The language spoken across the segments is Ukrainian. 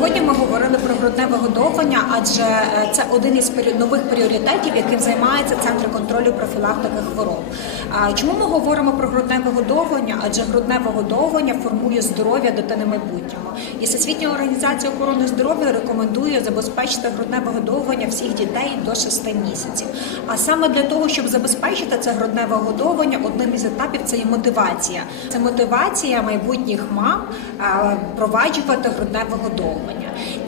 ми говорили про грудне вигодовування, адже е, це один із нових пріоритетів, яким займається центр контролю профілактики хвороб. Чому ми говоримо про грудне вигодовування? Адже грудне вигодовування формує здоров'я дитини майбутнього. І Всесвітня організація охорони здоров'я рекомендує забезпечити грудне вигодовування всіх дітей до 6 місяців. А саме для того, щоб забезпечити це грудне вигодовування, одним із етапів це є мотивація. Це мотивація майбутніх мам а, впроваджувати грудне вигодовування.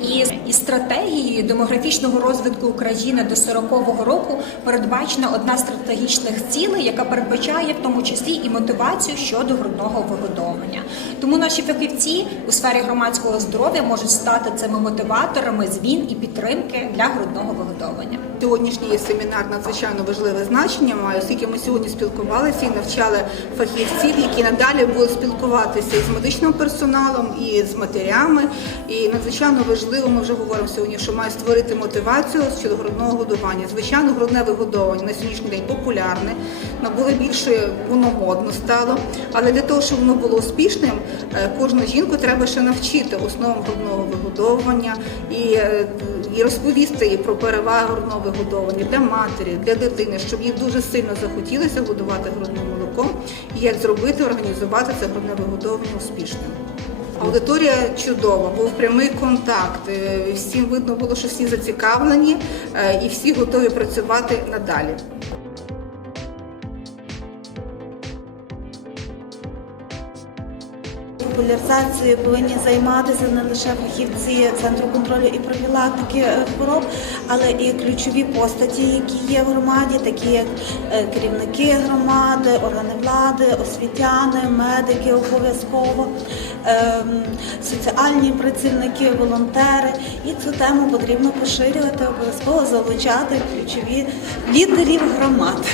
І, і стратегією демографічного розвитку України до 40-го року передбачена одна з стратегічних цілей, яка передбачає в тому числі і мотивацію щодо грудного вигодовування. Тому наші фахівці у сфері громадського здоров'я можуть стати цими мотиваторами змін і підтримки для грудного вигодовування. Сьогоднішній семінар надзвичайно важливе значення має, оскільки ми сьогодні спілкувалися і навчали фахівців, які надалі будуть спілкуватися із медичним персоналом, і з матерями. І надзвичайно важливо, ми вже говоримо сьогодні, що має створити мотивацію щодо грудного годування. Звичайно, грудне вигодовування на сьогоднішній день популярне, набуло більше воно модно стало. Але для того, щоб воно було успішним, е, кожну жінку треба ще навчити основам грудного вигодовування і, е, і розповісти їй про переваги грудного вигодовування для матері, для дитини, щоб їй дуже сильно захотілося годувати грудним молоком, і як зробити, організувати це грудне вигодовування успішним. Аудиторія чудова, був прямий контакт. е, Всім видно було, що всі зацікавлені е, і всі готові працювати надалі. Популяризацією повинні займатися не лише фахівці центру контролю і профілактики е, хвороб, але і ключові постаті, які є в громаді, такі як е, керівники громади, органи влади, освітяни, медики обов'язково, ем, соціальні працівники, волонтери. І цю тему потрібно поширювати, обов'язково залучати ключові лідерів громад.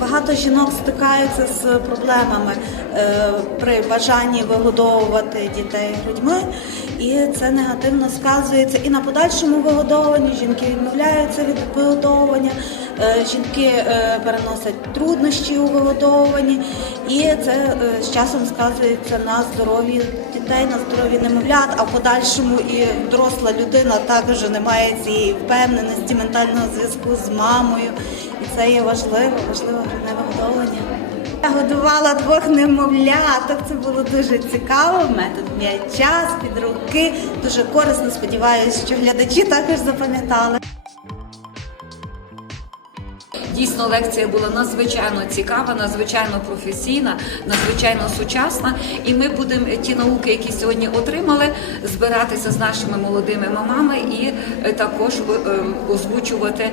Багато жінок стикаються з проблемами е, при бажанні вигодовувати дітей грудьми, і це негативно сказується. І на подальшому вигодовуванні. Жінки відмовляються від вигодовування, е, жінки е, переносять труднощі у вигодовуванні, і це з часом сказується на здоров'ї дітей, на здоров'ї немовлят, а в подальшому і доросла людина також не має цієї впевненості, ментального зв'язку з мамою. І це є важливо, важливо грудне вигодовування. Я годувала двох немовляток. Це було дуже цікаво. Метод м'яча з-під руки. Дуже корисно. Сподіваюся, що глядачі також запам'ятали. Дійсно, лекція була надзвичайно цікава, надзвичайно професійна, надзвичайно сучасна. І ми будемо ті науки, які сьогодні отримали, збиратися з нашими молодими мамами і е, також е, е, озвучувати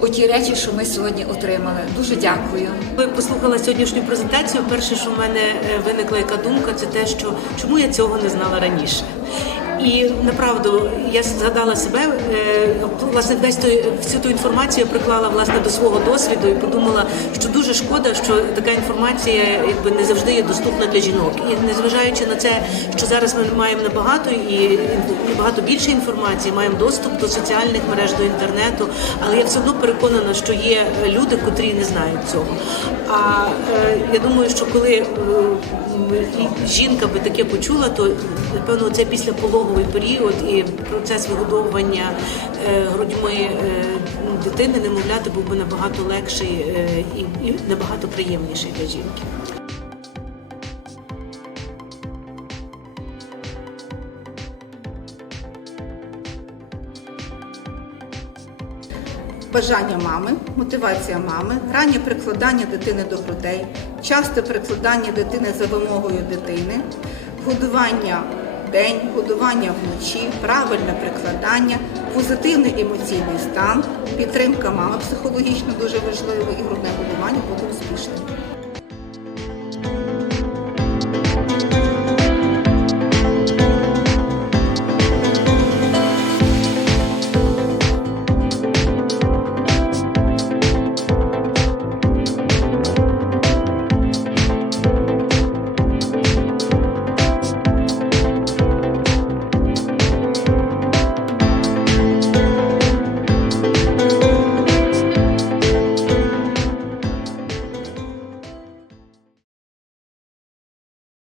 оті речі, що ми сьогодні отримали. Дуже дякую. Коли послухала сьогоднішню презентацію, перше, що в мене е, виникла яка думка, це те, що чому я цього не знала раніше. І направду я згадала себе, е, власне, весь той, всю ту інформацію приклала власне до свого досвіду і подумала, що дуже шкода, що така інформація якби не завжди є доступна для жінок. І незважаючи на це, що зараз ми маємо набагато і набагато більше інформації, маємо доступ до соціальних мереж, до інтернету, але я все одно переконана, що є люди, котрі не знають цього. А е, я думаю, що коли е, жінка би таке почула, то напевно це післяпологовий період і процес вигодовування е, грудьми е, дитини, немовляти був би набагато легший е, і набагато приємніший для жінки. Бажання мами, мотивація мами, раннє прикладання дитини до грудей, часте прикладання дитини за вимогою дитини, годування день, годування вночі, правильне прикладання, позитивний емоційний стан, підтримка мами психологічно дуже важливо і грудне годування буде успішним.